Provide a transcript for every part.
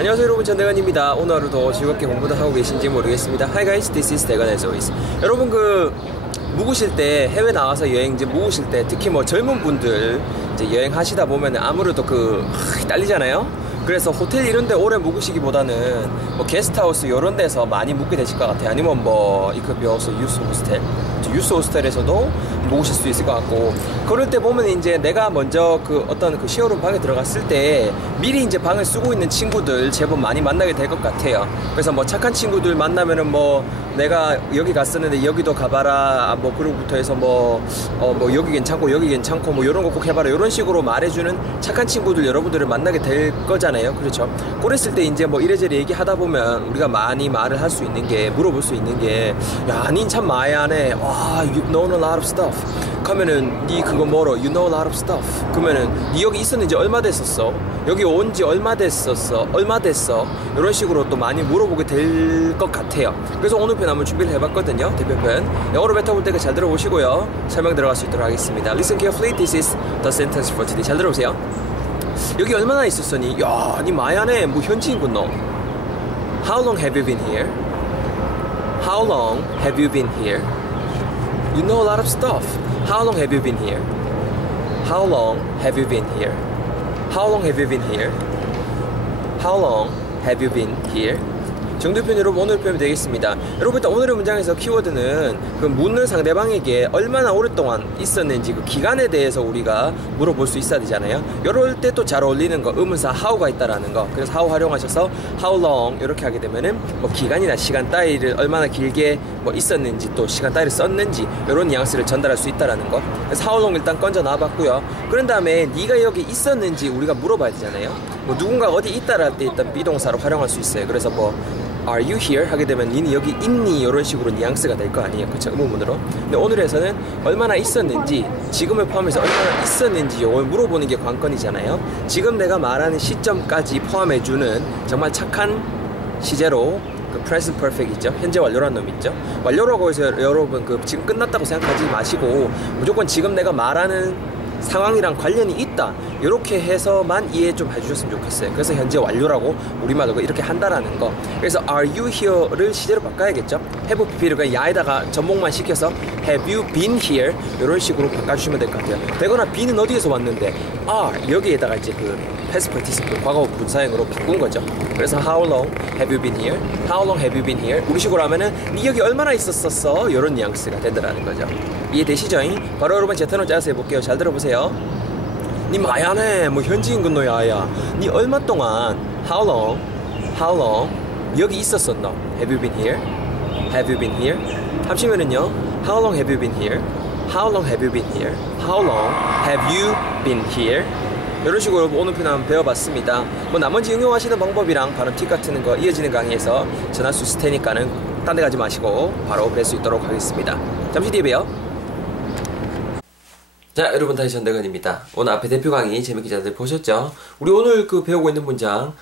안녕하세요 여러분. 전대건입니다. 오늘 하루도 즐겁게 공부도 하고 계신지 모르겠습니다. Hi guys this is 대건 as always 여러분 그 묵으실 때 해외 나와서 여행 이제 묵으실 때 특히 뭐 젊은 분들 이제 여행하시다 보면 아무래도 그 하, 딸리잖아요? 그래서 호텔 이런 데 오래 묵으시기보다는 뭐 게스트하우스 이런 데서 많이 묵게 되실 것 같아요. 아니면 뭐 이크 비어서 유스 호스텔 유스 호스텔에서도 묵으실 수 있을 것 같고 그럴 때 보면 이제 내가 먼저 그 어떤 그 시어룸 방에 들어갔을 때 미리 이제 방을 쓰고 있는 친구들 제법 많이 만나게 될 것 같아요. 그래서 뭐 착한 친구들 만나면은 뭐 내가 여기 갔었는데 여기도 가봐라 뭐 그러고부터 해서 뭐어 뭐 여기 괜찮고 여기 괜찮고 뭐 이런 거 꼭 해봐라. 이런 식으로 말해주는 착한 친구들 여러분들을 만나게 될 거잖아요. 그렇죠? 그랬을 때 이제 뭐 이래저래 얘기하다 보면 우리가 많이 말을 할 수 있는 게 물어볼 수 있는 게야 닌참 많이 하네. 와 you know a lot of stuff 그러면은 니 그거 뭐로 you know a lot of stuff. 그러면은 니 여기 있었는지 얼마 됐었어? 여기 온 지 얼마 됐었어? 얼마 됐어? 이런 식으로 또 많이 물어보게 될 것 같아요. 그래서 오늘 편 한번 준비를 해봤거든요 대표편. 영어로 뱉어볼 때가 잘 들어보시고요. 설명 들어갈 수 있도록 하겠습니다. Listen carefully. This is the sentence for today. 잘 들어보세요. 여기 얼마나 있었으니? 야니 마야네. 뭐 현지인군 너. How long have you been here? How long have you been here? You know a lot of stuff. How long have you been here? How long have you been here? How long have you been here? How long have you been here? 여러분 오늘 표현이 되겠습니다. 여러분 일단 오늘의 문장에서 키워드는 그 묻는 상대방에게 얼마나 오랫동안 있었는지 그 기간에 대해서 우리가 물어볼 수 있어야 되잖아요. 이럴 때 또 잘 어울리는 거 의문사 how가 있다라는 거. 그래서 how 활용하셔서 how long 이렇게 하게 되면은 뭐 기간이나 시간 따위를 얼마나 길게 뭐 있었는지 또 시간 따위를 썼는지 이런 뉘앙스를 전달할 수 있다라는 거. long 일단 건져 놔봤고요. 그런 다음에 네가 여기 있었는지 우리가 물어봐야 되잖아요. 뭐 누군가 어디 있다라 할때 일단 비동사로 활용할 수 있어요. 그래서 뭐 Are you here? 하게 되면 니는 여기 있니? 이런 식으로 뉘앙스가 될 거 아니에요. 그쵸? 의문문으로. 근데 오늘에서는 얼마나 있었는지, 지금을 포함해서 얼마나 있었는지 이걸 물어보는 게 관건이잖아요. 지금 내가 말하는 시점까지 포함해주는 정말 착한 시제로 그 present perfect 있죠. 현재 완료라는 놈 있죠. 완료라고 해서 여러분 그 지금 끝났다고 생각하지 마시고 무조건 지금 내가 말하는 상황이랑 관련이 있다 이렇게 해서만 이해 좀 해주셨으면 좋겠어요. 그래서 현재 완료라고 우리말로 이렇게 한다라는 거. 그래서 are you here를 시제로 바꿔야겠죠? have pp를 그냥 야에다가 접목만 시켜서 have you been here? 이런 식으로 바꿔주시면 될 것 같아요. 되거나 be는 어디에서 왔는데 are 여기에다가 이제 그 past participle 과거 분사형으로 바꾼 거죠. 그래서 how long have you been here? how long have you been here? 우리 식으로 하면은 니 여기 얼마나 있었었어? 이런 뉘앙스가 되더라는 거죠. 이해되시죠? 바로 여러분 제 턴을 짜서 해볼게요. 잘 들어보세요 니 마야네 뭐 현지인 건너야 야니 얼마 동안 how long how long 여기 있었었노 have you been here have you been here 합치면은요 how long have you been here how long have you been here how long have you been here 이런 식으로 오늘 편 한번 배워봤습니다 뭐 나머지 응용하시는 방법이랑 발음 팁 같은 거 이어지는 강의에서 전할 수 있을 테니까는 딴 데 가지 마시고 바로 뵐 수 있도록 하겠습니다 잠시 뒤에 봬요 자 여러분 다시 전대건입니다. 오늘 앞에 대표 강의 재밌게 잘 보셨죠? 우리 오늘 그 배우고 있는 문장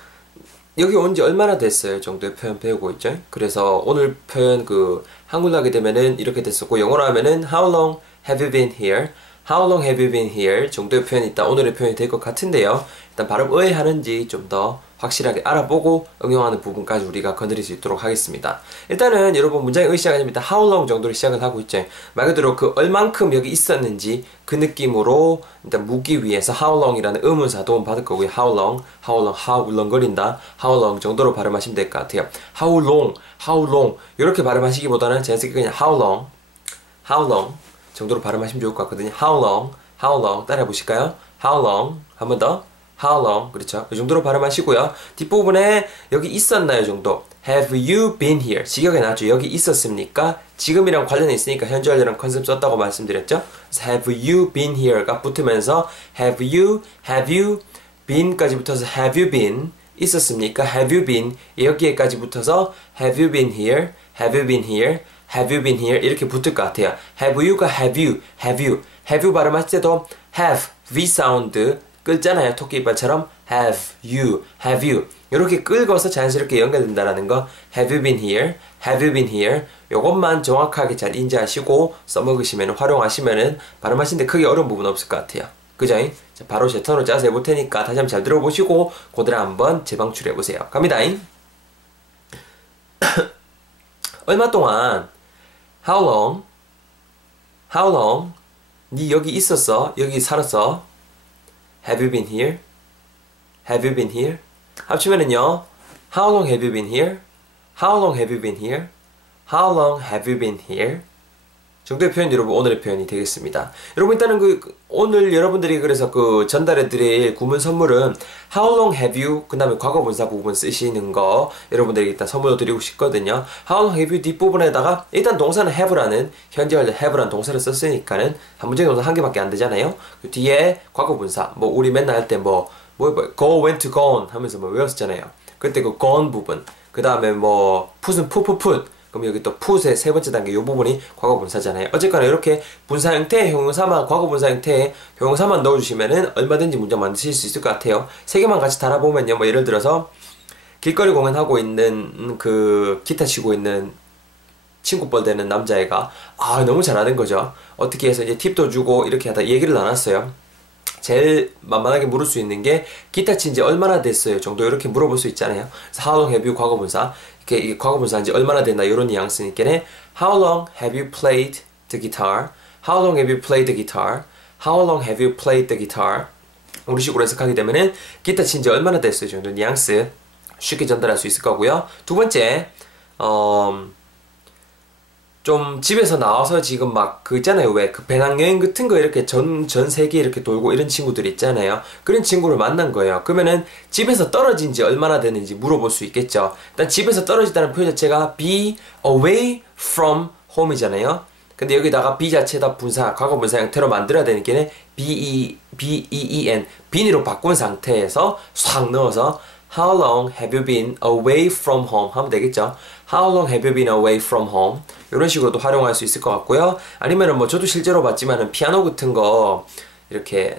여기 온 지 얼마나 됐어요 정도의 표현 배우고 있죠? 그래서 오늘 표현 그 한글로 하게 되면은 이렇게 됐었고 영어로 하면은 how long have you been here how long have you been here 정도의 표현이 있다 오늘의 표현이 될 것 같은데요 일단 발음 의하는지 좀 더 확실하게 알아보고 응용하는 부분까지 우리가 건드릴 수 있도록 하겠습니다. 일단은 여러분 문장의 의 시작은 아닙니다. how long 정도로 시작을 하고 있죠. 말 그대로 그 얼만큼 여기 있었는지 그 느낌으로 일단 묻기 위해서 how long이라는 의문사 도움 받을 거고요. how long, how long, how 울렁거린다, how long 정도로 발음하시면 될 것 같아요. how long, how long 이렇게 발음하시기보다는 자연스럽게 그냥 how long, how long 정도로 발음하시면 좋을 것 같거든요. how long, how long 따라 해보실까요? how long 한 번 더. how long 그렇죠 이 정도로 발음하시고요 뒷부분에 여기 있었나요 정도 have you been here 직역에 나왔죠 여기 있었습니까 지금이랑 관련이 있으니까 현재 완료랑 컨셉 썼다고 말씀드렸죠 have you been here가 붙으면서 have you have you been까지 붙어서 have you been 있었습니까 have you been 여기에까지 붙어서 have you been here have you been here have you been here 이렇게 붙을 것 같아요 have you가 have you have you have you 발음하실 때도 have v 사운드 끌잖아요. 토끼 이빨처럼 have you, have you 이렇게 끌고서 자연스럽게 연결된다라는 거 have you been here, have you been here 요것만 정확하게 잘 인지하시고 써먹으시면 활용하시면은 발음하시는데 크게 어려운 부분 없을 것 같아요. 그죠? 바로 제 턴으로 짜서 해볼 테니까 다시 한번 잘 들어보시고 그대로 한번 재방출해 보세요. 갑니다. 얼마 동안 How long? How long? 네 여기 있었어? 여기 살았어? Have you been here? Have you been here? 합치면은요. How long have you been here? How long have you been here? How long have you been here? 정도의 표현 여러분 오늘의 표현이 되겠습니다. 여러분 일단은 그 오늘 여러분들이 그래서 그 전달해 드릴 구문 선물은 How long have you 그 다음에 과거 분사 부분 쓰시는 거 여러분들에게 일단 선물로 드리고 싶거든요. How long have you 뒷부분에다가 일단 동사는 have라는 현재 have라는 동사를 썼으니까는 한 문제 동사 한 개밖에 안 되잖아요. 그 뒤에 과거 분사 뭐 우리 맨날 할 때뭐 뭐, 뭐, go, went gone 하면서 뭐 외웠었잖아요. 그때 그 gone 부분. 그 다음에 뭐, 풋은 푸, 푸, 풋. 그럼 여기 또 풋의 세 번째 단계 이 부분이 과거 분사잖아요. 어쨌거나 이렇게 분사 형태의 형용사만 과거 분사 형태의 형용사만 넣어주시면은 얼마든지 문장 만드실 수 있을 것 같아요. 세 개만 같이 달아보면요. 뭐 예를 들어서 길거리 공연하고 있는 그 기타 치고 있는 친구뻘 되는 남자애가 아 너무 잘하는 거죠. 어떻게 해서 이제 팁도 주고 이렇게 하다 얘기를 나눴어요. 제일 만만하게 물을 수 있는 게 기타 친 지 얼마나 됐어요 정도 이렇게 물어볼 수 있잖아요. how long have you 과거분사 이렇게 이게 과거분사한 지 얼마나 됐나 이런 뉘앙스니까 how long have you played the guitar? How long have you played the guitar? How long have you played the guitar? 우리 식으로 해석하게 되면은 기타 친 지 얼마나 됐어요 정도 뉘앙스 쉽게 전달할 수 있을 거고요. 두 번째 어, 좀 집에서 나와서 지금 막 그 있잖아요. 왜 그 배낭여행 같은 거 이렇게 전 전 세계 이렇게 돌고 이런 친구들 있잖아요. 그런 친구를 만난 거예요. 그러면은 집에서 떨어진 지 얼마나 되는지 물어볼 수 있겠죠. 일단 집에서 떨어지다는 표현 자체가 be away from home이잖아요. 근데 여기다가 be 자체다 분사 과거 분사 형태로 만들어야 되는 게 be b e e n be로 바꾼 상태에서 싹 넣어서 How long have you been away from home? 하면 되겠죠. How long have you been away from home? 이런 식으로도 활용할 수 있을 것 같고요. 아니면은 뭐 저도 실제로 봤지만은 피아노 같은 거 이렇게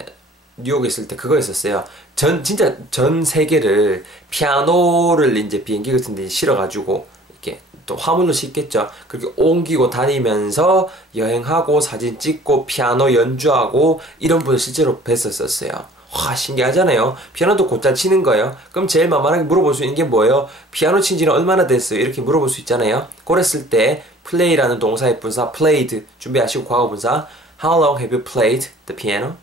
뉴욕에 있을 때 그거 있었어요. 전 진짜 전 세계를 피아노를 이제 비행기 같은 데 실어가지고 이렇게 또 화물로 싣겠죠. 그렇게 옮기고 다니면서 여행하고 사진 찍고 피아노 연주하고 이런 분을 실제로 뵀었었어요. 와 신기하잖아요. 피아노도 곧잘 치는 거예요. 그럼 제일 만만하게 물어볼 수 있는 게 뭐예요? 피아노 친 지는 얼마나 됐어요? 이렇게 물어볼 수 있잖아요. 그랬을 때 play라는 동사의 분사 played 준비하시고 과거 분사 How long have you played the piano?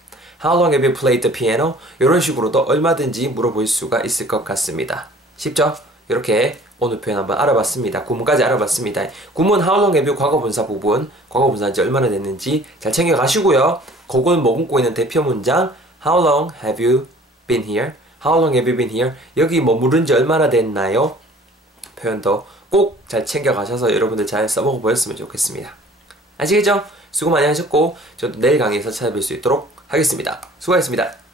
How long have you played the piano? 이런 식으로도 얼마든지 물어볼 수가 있을 것 같습니다. 쉽죠? 이렇게 오늘 표현 한번 알아봤습니다. 구문까지 알아봤습니다. 구문 how long have you 과거 분사 부분, 과거 분사인지 얼마나 됐는지 잘 챙겨가시고요. 그걸 머금고 있는 대표 문장 How long have you been here? How long have you been here? 여기 머무른 지 얼마나 됐나요? 표현도 꼭 잘 챙겨가셔서 여러분들 잘 써먹어 보였으면 좋겠습니다. 아시겠죠? 수고 많이 하셨고 저도 내일 강의에서 찾아뵐 수 있도록 하겠습니다. 수고하셨습니다.